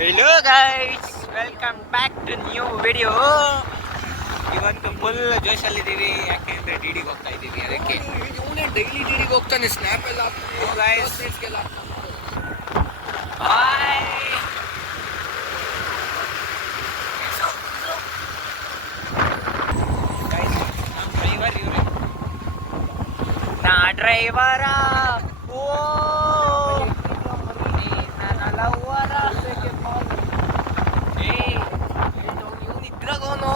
Hello guys, welcome back to new video. ಇವತ್ತು full ಜೋಶಲ್ಲಿದ್ದೀವಿ, ಯಾಕೆಂದ್ರೆ ಡಿಡಿಗೆ ಹೋಗ್ತಾ ಇದ್ದೀವಿ. ಅದಕ್ಕೆ ಇವನೇ ಡೈಲಿ ಡಿಡಿಗೆ ಹೋಗ್ತಾನೆ, ಸ್ನ್ಯಾಪ್ ಎಲ್ಲ ಗೈಸ್. ಡ್ರೈವರ ಓ ನನ್ನ ಲವ್ವರ ಇದ್ರಾಗೋನು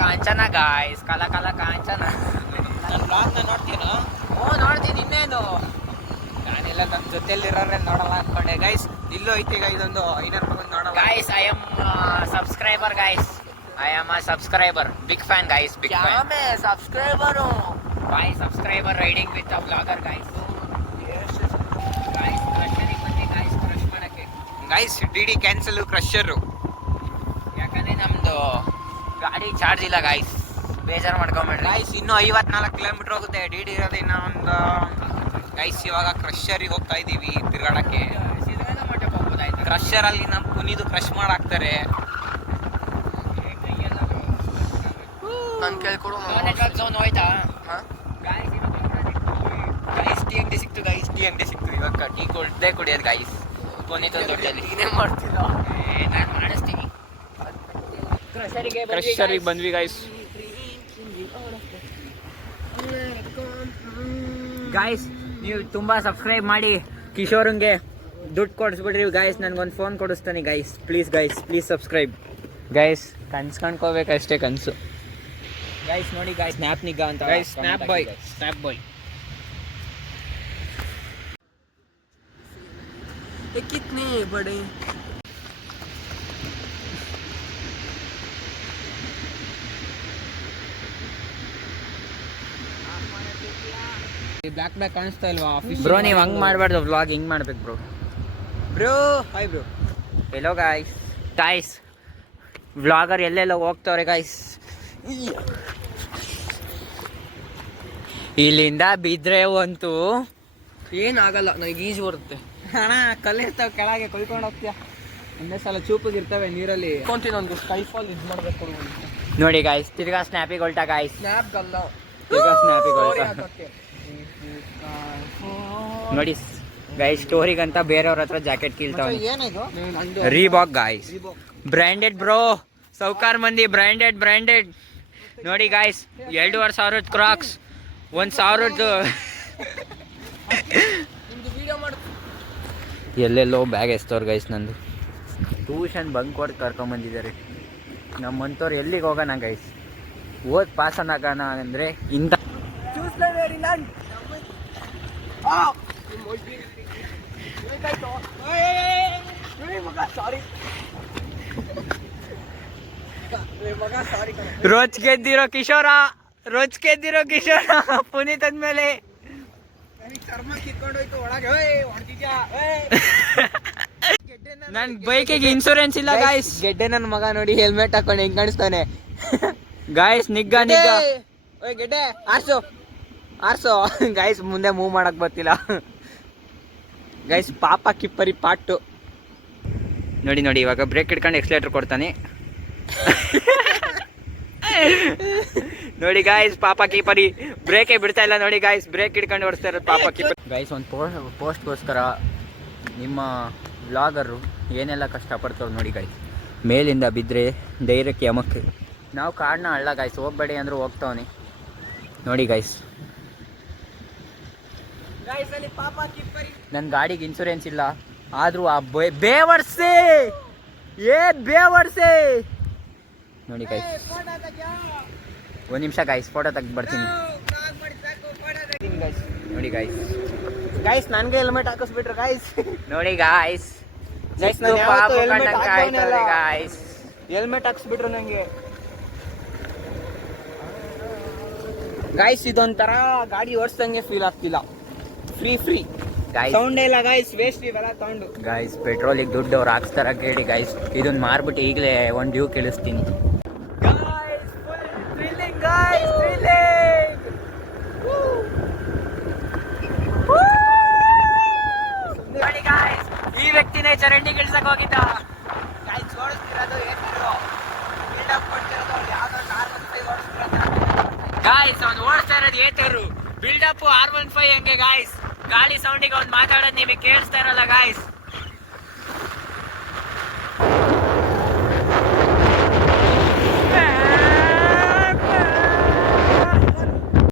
ಕಾಂಚನ ಗಾಯ್ಸ್, ಕಲ ಕಾಂಚನ. ನನ್ನ ಬ್ಲಾಗ್ನ ನೋಡ್ತೀನೋ? ನೋಡ್ತೀನಿ. ಇನ್ನೇನು, ನಾನೆಲ್ಲ ನನ್ನ ಜೊತೆಯಲ್ಲಿರೋರೆ ನೋಡಲ್ಲ ಅನ್ಕೊಂಡೆ ಗೈಸ್. ಇಲ್ಲೂ ಐತೆ ಗೈಸ್, ಒಂದು 500 ರೂಪಾಯಿ ನೋಡಲ್ಲ guys. I am subscriber guys, I am a subscriber, big fan guys, big fan. Subscriber boy, subscriber riding with a blogger guys. Guys ಕ್ರಷರಿಗೆ ಬನ್ನಿ ಗೈಸ್, ಕ್ರಶ್ ಮಾಡಕ್ಕೆ ಗೈಸ್. DD cancel, crusher. ಯಾಕಂದ್ರೆ ನಮ್ದು ಗಾಡಿ ಚಾರ್ಜ್ ಇಲ್ಲ ಗೈಸ್, ಬೇಜಾರು ಮಾಡ್ಕೊಂಬೇಡ್ರಿ guys. ಇನ್ನೂ 54 kilometre ಹೋಗುತ್ತೆ. ಡಿಡಿ ಇರೋದು ಇನ್ನೂ ಒಂದು ಗೈಸ್. ಇವಾಗ ಕ್ರಷರಿಗೆ ಹೋಗ್ತಾ ಇದ್ದೀವಿ ತಿರ್ಗಾಡಕ್ಕೆ. ಕ್ರಷರಲ್ಲಿ ನಮ್ಮ ಕುನಿದು ಕ್ರಶ್ ಮಾಡಾಕ್ತಾರೆ. ನಾನು ಕೇಳ್ಕೊಡು ಹೋಯ್ತಾ ಗೈಸ್? ಟೀ ಅಂಗಡಿ ಸಿಕ್ತು ಗೈಸ್, ಟೀ ಅಂಗಡಿ ಸಿಕ್ತು. ಇವಾಗ ಟೀ ಕುಡ್ದೇ ಕುಡಿಯೋದು ಗೈಸ್. ಕೊನೆತೊಂದು ದೊಡ್ಡಲ್ಲಿ ನೀನೇ ಮಾಡ್ತೀರ? ನಾನು ಮಾಡಿಸ್ತೀನಿ. ಕ್ರಷರಿಗೆ ಬಂದ್ವಿ ಗೈಸ್. ಗೈಸ್, ನೀವು ತುಂಬ ಸಬ್ಸ್ಕ್ರೈಬ್ ಮಾಡಿ ಕಿಶೋರಂಗೆ ದುಡ್ಡು ಕೊಡಿಸ್ಬಿಡ್ರಿ ಗೈಸ್. ನನಗೊಂದು ಫೋನ್ ಕೊಡಿಸ್ತಾನೆ guys. Please guys, please subscribe guys. ಕನ್ಸು ಕಂಡ್ಕೋಬೇಕಷ್ಟೇ ಕನಸು ಗೈಸ್. ನೋಡಿ ಗೈಸ್, ಸ್ನ್ಯಾಪ್ ನಿಗ್ಗ ಅಂತ guys, snap boy, snap boy. कितने बड़े ಬ್ಲಾಕ್ ಬ್ಲಾಕ್ ಕಾಣಿಸ್ತಾ ಇಲ್ವಾ ಬ್ರೋ? ನೀವು ಹಂಗೆ ಮಾಡಬಾರ್ದು, ವ್ಲಾಗ್ ಹಿಂಗೆ ಮಾಡ್ಬೇಕು bro. Bro hi bro. Hello guys. Guys, vlogger ಎಲ್ಲೆಲ್ಲ ಹೋಗ್ತವ್ರೆ ಗಾಯ್ಸ್. ಇಲ್ಲಿಂದ ಬಿದ್ರೆ ಅಂತೂ ಏನಾಗಲ್ಲ, ನನಗೆ ಈಜು ಬರುತ್ತೆ. ಹಣ ಕಲ್ಲಿರ್ತಾವೆ ಕೆಳಗೆ, ಕೊಯ್ಕೊಂಡು ಹೋಗ್ತೀಯ. ಒಂದೇ ಸಲ ಚೂಪಿಗಿರ್ತವೆ ನೀರಲ್ಲಿ. ಒಂದು ಸ್ಕೈಫಾಲ್ ಇದು ಮಾಡಬೇಕು ನೋಡಿ ಗಾಯ್ಸ್, ತಿರ್ಗಾ ಸ್ನ್ಯಾಪಿಗೆ ಹೊಲ್ಟಾ ಗಾಯ್ಸ್. ಸ್ನ್ಯಾಪ್ಗಲ್ಲ, ತಿರ್ಗಾ ಸ್ನ್ಯಾಪಿಗೆ ಹೊಲ್ಟಾ ನೋಡಿ ಗೈಸ್. ಸ್ಟೋರಿಗಂತ ಬೇರೆಯವ್ರ ಹತ್ರ ಜಾಕೆಟ್ ಕೀಳ್ತಾವ. ಏನಿದು? Reebok guys, branded bro. ಸೌಕಾರ್ ಮಂದಿ ಬ್ರ್ಯಾಂಡೆಡ್. ನೋಡಿ ಗಾಯ್ಸ್, 2,500 ಕ್ರಾಕ್ಸ್, 1,000 ಎಲ್ಲೆಲ್ಲೋ ಬ್ಯಾಗ್ ಎಸ್ತವ್ರು ಗೈಸ್. ನಂದು ಟ್ಯೂಷನ್ ಬಂಕ್ ಕೊಟ್ಟು ಕರ್ಕೊಂಬಂದಿದ್ದಾರೆ. ನಮ್ಮಂಥವ್ರು ಎಲ್ಲಿಗೆ ಹೋಗೋಣ ಗೈಸ್? ಓದ್ ಪಾಸ್ ಆಗೋಣ ಅಂದರೆ ಇಂಥ ರೋಜ್ ಗೆದ್ದಿರೋ ಕಿಶೋರ ಪುನೀತ್ ಅಂದ್ಮೇಲೆ ನನ್ ಬೈಕಿಗೆ ಇನ್ಶೂರೆನ್ಸ್ ಇಲ್ಲ ಗಾಯ್ಸ್. ಗೆಡ್ಡೆ ನನ್ನ ಮಗ ನೋಡಿ, ಹೆಲ್ಮೆಟ್ ಹಾಕೊಂಡು ಹೆಂಗ್ ಕಾಣಿಸ್ತಾನೆ ಗಾಯ್ಸ್. ನಿಗ್ಗ ಗೆಡ್ಡೆ ಆರ್ಸೋ ಗಾಯ್ಸ್. ಮುಂದೆ ಮೂವ್ ಮಾಡಕ್ ಬರ್ತಿಲ್ಲ ಗೈಸ್. ಪಾಪ ಕಿಪ್ಪರಿ ಪಾಟು ನೋಡಿ. ಇವಾಗ ಬ್ರೇಕ್ ಹಿಡ್ಕೊಂಡು ಎಕ್ಸ್ಲೇಟರ್ ಕೊಡ್ತಾನೆ ನೋಡಿ ಗಾಯ್ಸ್. ಪಾಪ ಕೀಪರಿ ಬ್ರೇಕೇ ಬಿಡ್ತಾ ಇಲ್ಲ ನೋಡಿ ಗಾಯ್ಸ್. ಬ್ರೇಕ್ ಹಿಡ್ಕೊಂಡು ಓಡಿಸ್ತಾ ಇರೋದು ಪಾಪ ಕೀಪರ್ ಗೈಸ್. ಒಂದು ಪೋಸ್ಟ್ಗೋಸ್ಕರ ನಿಮ್ಮ ವ್ಲಾಗರು ಏನೆಲ್ಲ ಕಷ್ಟಪಡ್ತಾವೆ ನೋಡಿ ಗಾಯ್ಸ್. ಮೇಲಿಂದ ಬಿದ್ದರೆ ಧೈರ್ಯಕ್ಕೆ ಯಮಕ್ಕೆ. ನಾವು ಕಾಡನ್ನ ಹಳ್ಳ ಗಾಯ್ಸ್, ಹೋಗ್ಬೇಡಿ ಅಂದರೂ ಹೋಗ್ತಾವನಿ ನೋಡಿ ಗಾಯ್ಸ್. ನನ್ನ ಗಾಡಿಗೆ ಇನ್ಶೂರೆನ್ಸ್ ಇಲ್ಲ, ಆದರೂ ಆ ಬೇವರ್ಸೆ ನೋಡಿ ಗಾಯ್ಸ್. ಒಂದು ನಿಮಿಷ ಗಾಯ್ಸ್, ಫೋಟೋ ತೆಗೆದು ಬರ್ತೀನಿ ನೋಡಿ ಗಾಯ್ಸ್. ನನಗೆ ಹೆಲ್ಮೆಟ್ ಹಾಕಿಸ್ಬಿಟ್ರು ಗಾಯ್ಸ್. ನೋಡಿ ಗಾಯ್ಸ್, ಹೆಲ್ಮೆಟ್ ಹಾಕಿಸ್ಬಿಟ್ರು ನನಗೆ ಗಾಯ್ಸ್. ಇದೊಂಥರ ಗಾಡಿ ಓಡಿಸ್ದಂಗೆ ಫೀಲ್ ಆಗ್ತಿಲ್ಲ. ಫ್ರೀ ಗಾಯ್ಸ್, ಸೌಂಡ್ ಇಲ್ಲ ಗಾಯ್ಸ್. ವೇಸ್ಟ್ ಇವೆಲ್ಲ ತಗೊಂಡು ಗಾಯ್ಸ್. ಪೆಟ್ರೋಲಿಗೆ ದುಡ್ಡು ಅವ್ರು ಹಾಕ್ಸ್ತಾರ ಕೇಳಿ ಗಾಯ್ಸ್. ಇದನ್ನ ಮಾರ್ಬಿಟ್ಟು ಈಗಲೇ ಒಂದು ಡ್ಯೂ ಕೇಳಿಸ್ತೀನಿ ಗಾಯ್ಸ್. ನೋಡಿ ಗಾಯ್ಸ್, ಈ ವ್ಯಕ್ತಿನೇ ಚರಂಡಿ ಗಿಳ್ಸಕ್ ಹೋಗಿದ್ದ. ಗಾಯ್ಸ್ ಓಡಿಸ್ತಿರೋದು ಏನಿದ್ರು ಬಿಲ್ಡಪ್ ಕೊಡ್ತಿರೋದು ಅವ್ರು ಯಾವ್ದೋ ಗಾಯ್ಸ್, ಅವ್ನು ಓಡಿಸ್ತಾ ಇರೋದು ಏತರು ಬಿಲ್ಡಪ್ R15 ಹಂಗೆ ಗಾಯ್ಸ್. ಗಾಳಿ ಸೌಂಡಿಗೆ ಅವ್ನು ಮಾತಾಡೋದು ನಿಮಗೆ ಕೇಳಿಸ್ತಾ ಇರಲ್ಲ ಗಾಯ್ಸ್.